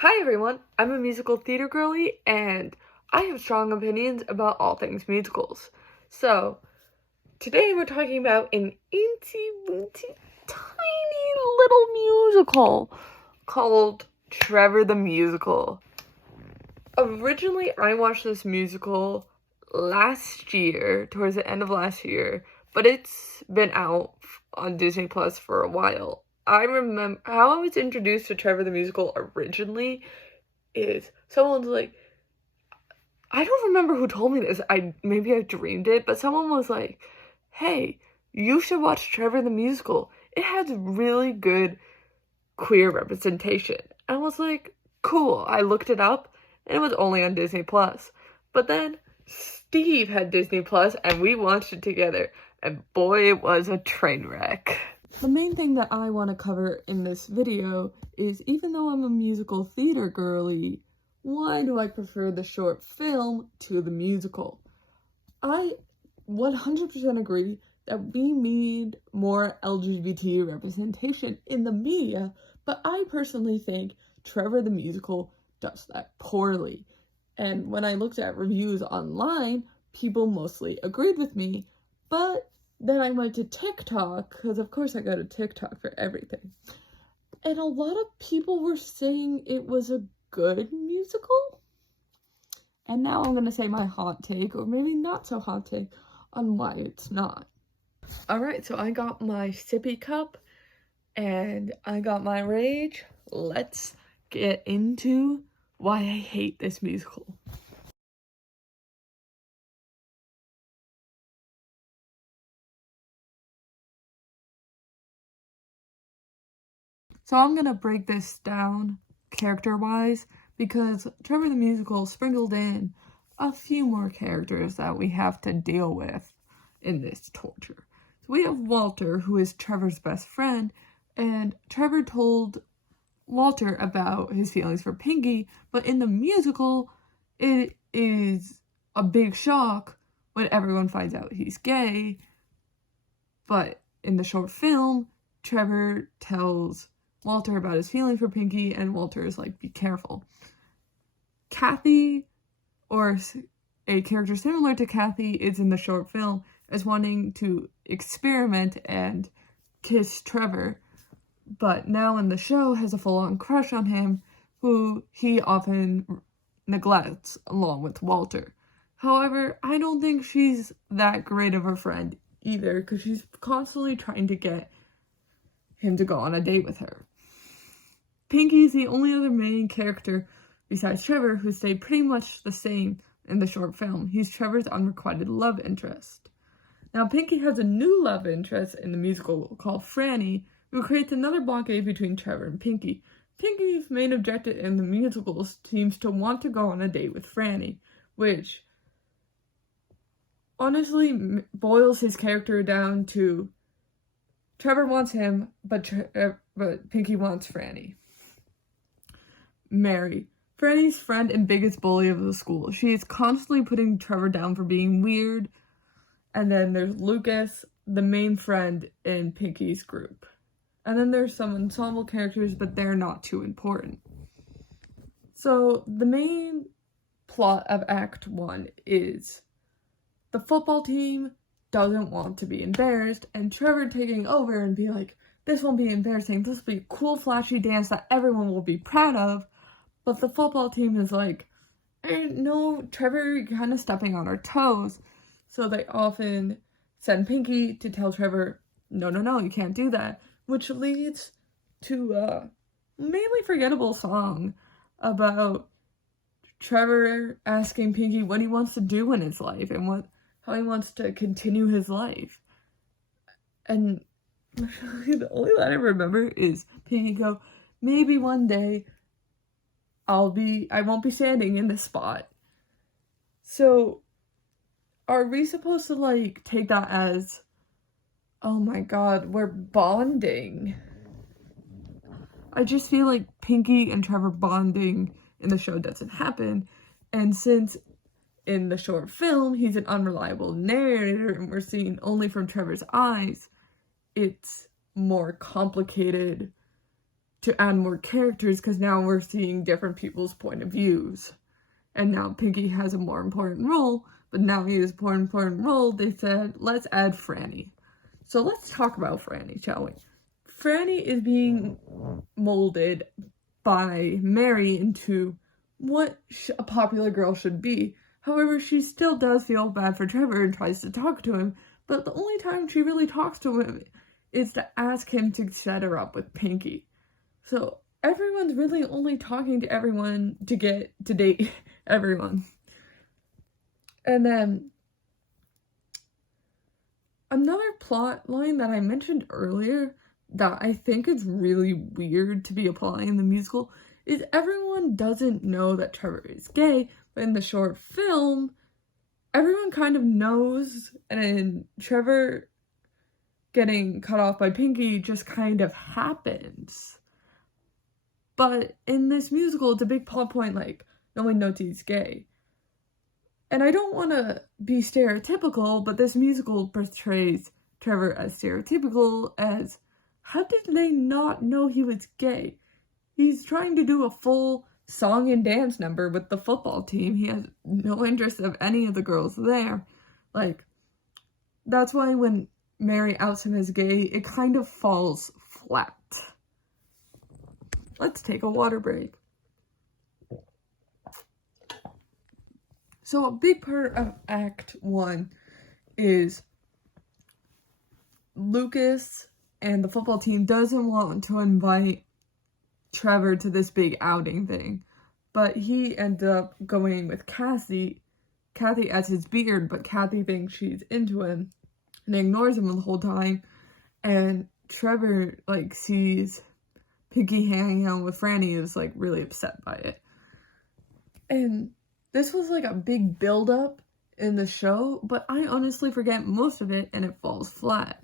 Hi everyone, I'm a musical theater girly and I have strong opinions about all things musicals. So, today we're talking about an teensy tiny little musical called Trevor the Musical. Originally, I watched this musical last year, towards the end of last year, but it's been out on Disney Plus for a while. I remember how I was introduced to Trevor the Musical originally is someone's like, I don't remember who told me this. Maybe I dreamed it, but someone was like, "Hey, you should watch Trevor the Musical. It has really good queer representation." I was like, "Cool." I looked it up, and it was only on Disney Plus. But then Steve had Disney Plus, and we watched it together, and boy, it was a train wreck. The main thing that I want to cover in this video is, even though I'm a musical theater girly, why do I prefer the short film to the musical? I 100% agree that we need more LGBT representation in the media, but I personally think Trevor the Musical does that poorly. And when I looked at reviews online, people mostly agreed with me, but then I went to TikTok, because of course I go to TikTok for everything. And a lot of people were saying it was a good musical. And now I'm going to say my hot take, or maybe not so hot take, on why it's not. Alright, so I got my sippy cup, and I got my rage. Let's get into why I hate this musical. So I'm gonna break this down character-wise, because Trevor the Musical sprinkled in a few more characters that we have to deal with in this torture. So we have Walter, who is Trevor's best friend, and Trevor told Walter about his feelings for Pinky, but in the musical, it is a big shock when everyone finds out he's gay. But in the short film, Trevor tells Walter about his feeling for Pinky, and Walter is like, be careful. Kathy, or a character similar to Kathy, is in the short film as wanting to experiment and kiss Trevor, but now in the show has a full-on crush on him, who he often neglects along with Walter. However, I don't think she's that great of a friend either, because she's constantly trying to get him to go on a date with her. Pinky's the only other main character besides Trevor who stayed pretty much the same in the short film. He's Trevor's unrequited love interest. Now, Pinky has a new love interest in the musical called Franny, who creates another blockade between Trevor and Pinky. Pinky's main objective in the musical seems to want to go on a date with Franny, which honestly boils his character down to Trevor wants him, but Pinky wants Franny. Mary, Franny's friend and biggest bully of the school. She is constantly putting Trevor down for being weird. And then there's Lucas, the main friend in Pinky's group. And then there's some ensemble characters, but they're not too important. So the main plot of Act 1 is the football team doesn't want to be embarrassed, and Trevor taking over and be like, this won't be embarrassing, this will be a cool, flashy dance that everyone will be proud of. But the football team is like, no, Trevor, you're kind of stepping on our toes. So they often send Pinky to tell Trevor, no, you can't do that. Which leads to a mainly forgettable song about Trevor asking Pinky what he wants to do in his life and how he wants to continue his life. And the only line I remember is Pinky go, maybe one day I won't be standing in this spot. So, are we supposed to, like, take that as, oh my god, we're bonding? I just feel like Pinky and Trevor bonding in the show doesn't happen, and since in the short film he's an unreliable narrator and we're seeing only from Trevor's eyes, it's more complicated to add more characters, because now we're seeing different people's point of views. And now Pinky has a more important role, but now he has a more important role. They said, let's add Franny. So let's talk about Franny, shall we? Franny is being molded by Mary into what a popular girl should be. However, she still does feel bad for Trevor and tries to talk to him, but the only time she really talks to him is to ask him to set her up with Pinky. So everyone's really only talking to everyone to get to date everyone. And then another plot line that I mentioned earlier that I think is really weird to be applying in the musical is everyone doesn't know that Trevor is gay, but in the short film, everyone kind of knows, and Trevor getting cut off by Pinky just kind of happens. But in this musical, it's a big plot point, like, no one knows he's gay. And I don't want to be stereotypical, but this musical portrays Trevor as stereotypical as, how did they not know he was gay? He's trying to do a full song and dance number with the football team. He has no interest of any of the girls there. Like, that's why when Mary outs him as gay, it kind of falls flat. Let's take a water break. So a big part of Act 1 is Lucas and the football team doesn't want to invite Trevor to this big outing thing, but he ends up going with Kathy as his beard, but Kathy thinks she's into him and ignores him the whole time, and Trevor, like, sees Pinky hanging out with Franny, is, like, really upset by it. And this was, like, a big build-up in the show, but I honestly forget most of it, and it falls flat.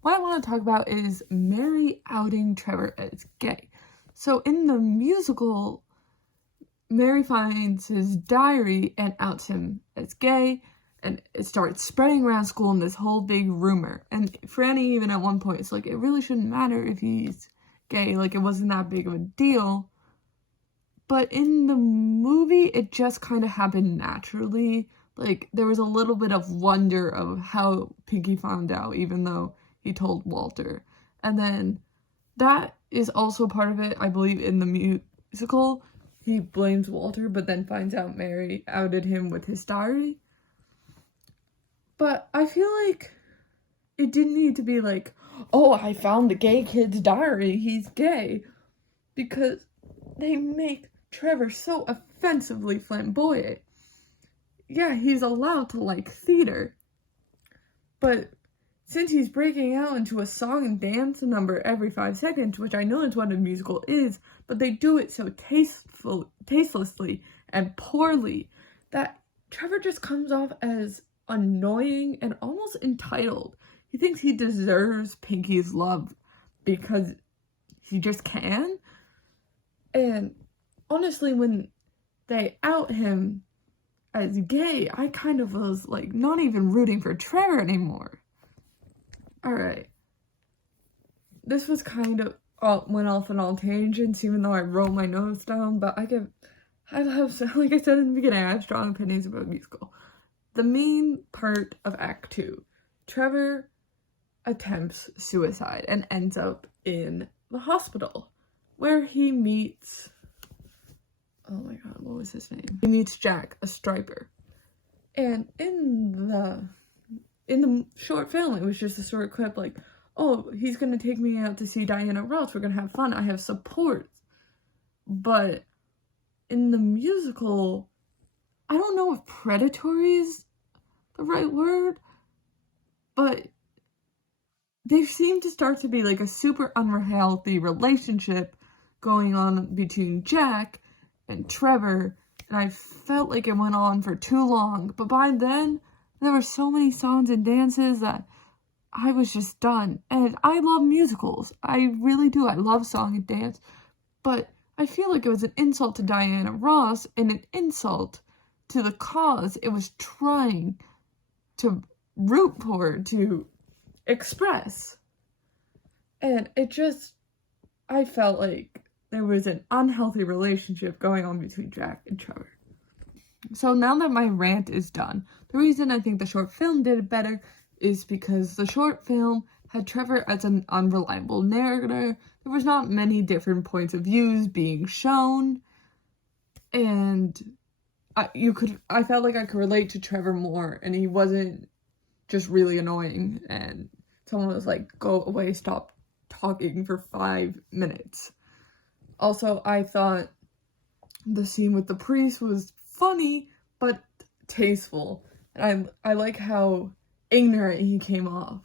What I want to talk about is Mary outing Trevor as gay. So in the musical, Mary finds his diary and outs him as gay, and it starts spreading around school in this whole big rumor. And Franny even at one point is like, it really shouldn't matter if he's gay, like, it wasn't that big of a deal. But in the movie, it just kind of happened naturally. Like, there was a little bit of wonder of how Pinky found out, even though he told Walter. And then that is also part of it, I believe, in the musical. He blames Walter, but then finds out Mary outed him with his diary. But I feel like it didn't need to be like, oh, I found the gay kid's diary, he's gay. Because they make Trevor so offensively flamboyant. Yeah, he's allowed to like theater, but since he's breaking out into a song and dance number every 5 seconds, which I know is what a musical is, but they do it so tastelessly and poorly that Trevor just comes off as annoying and almost entitled. He thinks he deserves Pinky's love because he just can. And honestly, when they out him as gay, I kind of was like not even rooting for Trevor anymore. Alright. This was kind of went off on all tangents, even though I wrote my notes down, but I have, like I said in the beginning, I have strong opinions about musical. The main part of Act 2, Trevor attempts suicide and ends up in the hospital, where he meets, oh my god, what was his name? He meets Jack, a striper. And in the short film, it was just a short clip like, oh, he's gonna take me out to see Diana Ross, we're gonna have fun, I have support. But in the musical, I don't know if predatory is the right word, but there seemed to start to be like a super unhealthy relationship going on between Jack and Trevor, and I felt like it went on for too long. But by then, there were so many songs and dances that I was just done. And I love musicals. I really do. I love song and dance. But I feel like it was an insult to Diana Ross and an insult to the cause it was trying to root for, to express. And it just, I felt like there was an unhealthy relationship going on between Jack and Trevor. So now that my rant is done, the reason I think the short film did it better is because the short film had Trevor as an unreliable narrator. There was not many different points of views being shown, and I felt like I could relate to Trevor more, and he wasn't just really annoying and someone was like, go away, stop talking for 5 minutes. Also, I thought the scene with the priest was funny but tasteful, and I like how ignorant he came off.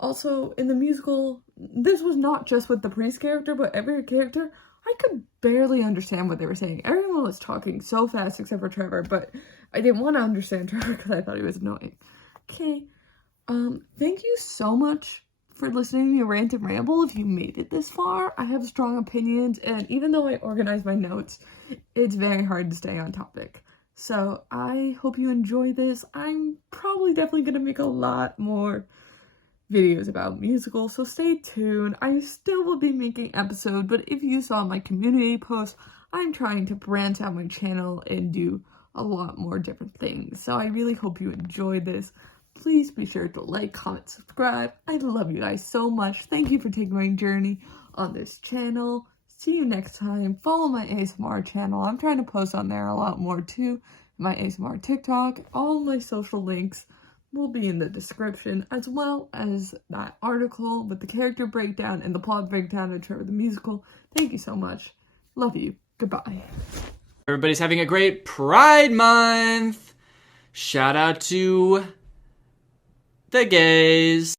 Also, in the musical, this was not just with the priest character, but every character, I could barely understand what they were saying. Everyone was talking so fast except for Trevor, but I didn't want to understand Trevor because I thought he was annoying. Okay, thank you so much for listening to me rant and ramble. If you made it this far, I have strong opinions, and even though I organize my notes, it's very hard to stay on topic. So I hope you enjoy this. I'm probably definitely going to make a lot more videos about musicals, so stay tuned. I still will be making episodes, but if you saw my community post, I'm trying to branch out my channel and do a lot more different things. So I really hope you enjoyed this. Please be sure to like, comment, subscribe. I love you guys so much. Thank you for taking my journey on this channel. See you next time. Follow my ASMR channel. I'm trying to post on there a lot more too. My ASMR TikTok. All my social links will be in the description, as well as that article with the character breakdown and the plot breakdown of Trevor the Musical. Thank you so much. Love you. Goodbye. Everybody's having a great Pride Month. Shout out to the gays.